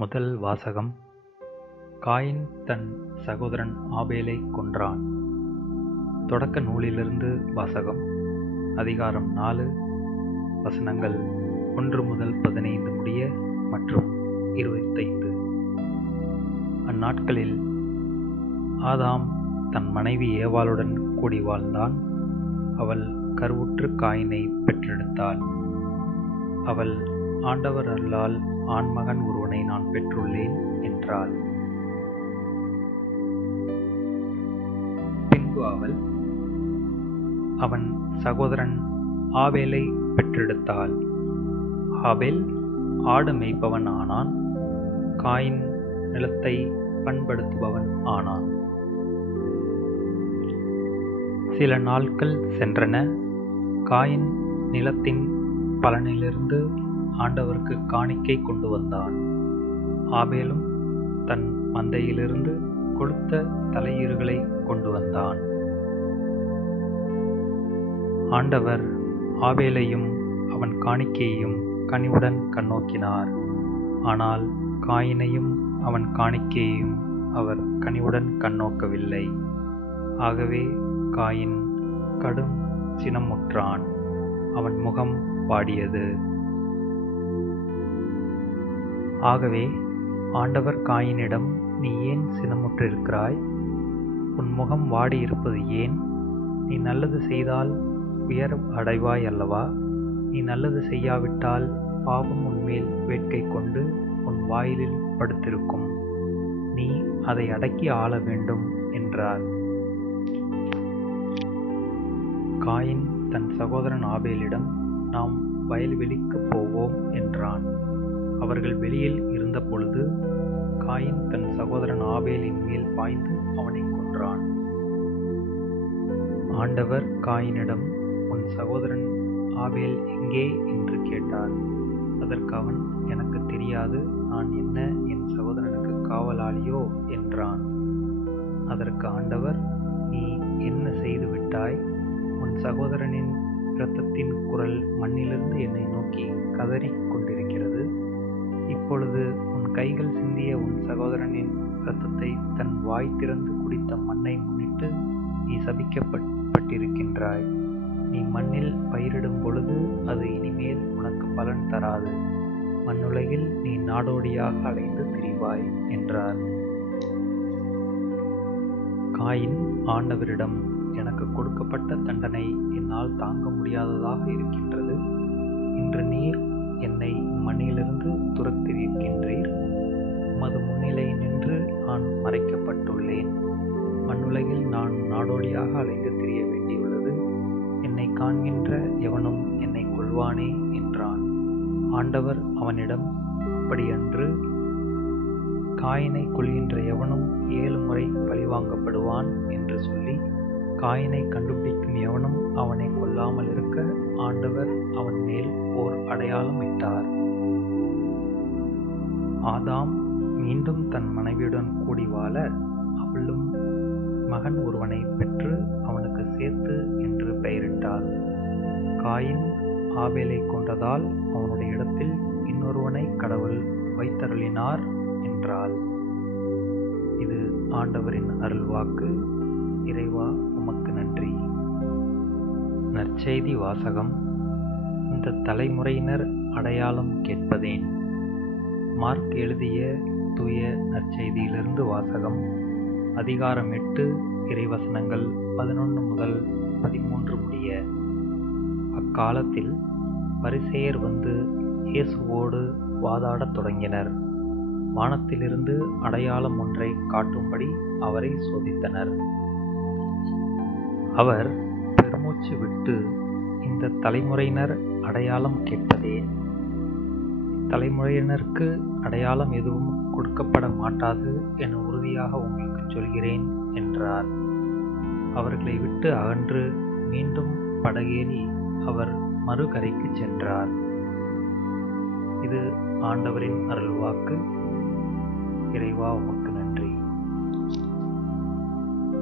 முதல் வாசகம். காயின் தன் சகோதரன் ஆபேலைக் கொன்றான். தொடக்க நூலிலிருந்து வாசகம். அதிகாரம் 4, வசனங்கள் 1 முதல் 15 முடிய மற்றும் 25. அந்நாட்களில் ஆதாம் தன் மனைவி ஏவாளுடன் கூடி வாழ்ந்தான். அவள் கருவுற்று காயினை பெற்றெடுத்தாள். அவள், ஆண்டவர் அருளால் ஆண்மகன் ஒருவனை நான் பெற்றுள்ளேன் என்றாள். பின்பு அவள் அவன் சகோதரன் ஆபேலை பெற்றெடுத்தாள். ஆபேல் ஆடு மேய்ப்பவன் ஆனான். காயின் நிலத்தை பண்படுத்துபவன் ஆனான். சில நாட்கள் சென்றன. காயின் நிலத்தின் பலனிலிருந்து ஆண்டவருக்கு காணிக்கை கொண்டு வந்தான். ஆபேலும் தன் மந்தையிலிருந்து கொழுத்த தலையீறுகளை கொண்டு வந்தான். ஆண்டவர் ஆபேலையும் அவன் காணிக்கையையும் கனிவுடன் கண்ணோக்கினார். ஆனால் காயினையும் அவன் காணிக்கையையும் அவர் கனிவுடன் கண்ணோக்கவில்லை. ஆகவே காயின் கடும் சினமுற்றான். அவன் முகம் வாடியது. ஆகவே ஆண்டவர் காயினிடம், நீ ஏன் சினமுற்றிருக்கிறாய்? உன் முகம் வாடியிருப்பது ஏன்? நீ நல்லது செய்தால் உயர் அடைவாய் அல்லவா? நீ நல்லது செய்யாவிட்டால் பாவம் உன்மேல் வேட்கை கொண்டு உன் வாயிலில் படுத்திருக்கும். நீ அதை அடக்கி ஆள வேண்டும் என்றார். காயின் தன் சகோதரன் ஆபேலிடம், நாம் வயல்வெளிக்குப் போவோம் என்றான். அவர்கள் வெளியில் இருந்த பொழுது காயின் தன் சகோதரன் ஆபேலின் மேல் பாய்ந்து அவனை கொன்றான். ஆண்டவர் காயினிடம், உன் சகோதரன் ஆபேல் எங்கே என்று கேட்டார். அதற்கு அவன், எனக்கு தெரியாது, நான் என்ன என் சகோதரனுக்கு காவலாளியோ என்றான். அதற்கு ஆண்டவர், நீ என்ன செய்து விட்டாய்? உன் சகோதரனின் இரத்தத்தின் குரல் மண்ணிலிருந்து என்னை நோக்கி கதறிக் கொண்டிருக்கிறது. இப்பொழுது உன் கைகள் சிந்திய உன் சகோதரனின் இரத்தத்தை தன் வாய் திறந்து குடித்த மண்ணை முன்னிட்டு நீ சபிக்கப்பட்டிருக்கின்றாய். நீ மண்ணில் பயிரிடும் பொழுது அது இனிமேல் உனக்கு பலன் தராது. மண்ணுலகில் நீ நாடோடியாக அலைந்து திரிவாய் என்றார். காயின் ஆண்டவரிடம், எனக்கு கொடுக்கப்பட்ட தண்டனை என்னால் தாங்க முடியாததாக இருக்கின்றது. இன்று நீர் என்னை மண்ணிலிருந்து துரத்தியிருக்கின்றீர். உமது முன்னிலை நின்று நான் மறைக்கப்பட்டுள்ளேன். மண்ணுலகில் நான் நாடோடியாக அலைந்து திரிய வேண்டியுள்ளது. என்னை காண்கின்ற எவனும் என்னை கொல்வானே என்றான். ஆண்டவர் அவனிடம், அப்படியன்று, காயினை கொல்கின்ற எவனும் 7 முறை பழிவாங்கப்படுவான் என்று சொல்லி, காயினை கண்டுபிடிக்கும் எவனும் அவனை கொல்லாமல் இருக்க ஆண்டவர் அவன் மேல் ஓர் அடையாளம் இட்டார். ஆதாம் மீண்டும் தன் மனைவியுடன் கூடி வாழ அவளும் மகன் ஒருவனை பெற்று அவனுக்கு சேத்து என்று பெயரிட்டாள். காயின் ஆபேலை கொன்றதால் அவனுடைய இடத்தில் இன்னொருவனை கடவுள் வைத்தருளினார் என்றாள். இது ஆண்டவரின் அருள்வாக்கு. இறைவா, உமக்கு நன்றி. நற்செய்தி வாசகம். இந்த தலைமுறையினர் அடையாளம் கேட்பதேன்? மார்க் எழுதிய தூய நற்செய்தியிலிருந்து வாசகம். அதிகாரம் 8, இறைவசனங்கள் 11 முதல் 13 முடிய. அக்காலத்தில் பரிசேயர் வந்து இயேசுவோடு வாதாடத் தொடங்கினர். வானத்திலிருந்து அடையாளம் ஒன்றை காட்டும்படி அவரை சோதித்தனர். அவர் பெருமூச்சு விட்டு, இந்த தலைமுறையினர் அடையாளம் கேட்பதேன்? தலைமுறையினருக்கு அடையாளம் எதுவும் கொடுக்கப்பட மாட்டாது என உறுதியாக உங்களுக்கு சொல்கிறேன் என்றார். அவர்களை விட்டு அகன்று மீண்டும் படகேறி அவர் மறுகரைக்கு சென்றார். இது ஆண்டவரின் அருள்வாக்கு. இறைவா, உமக்கு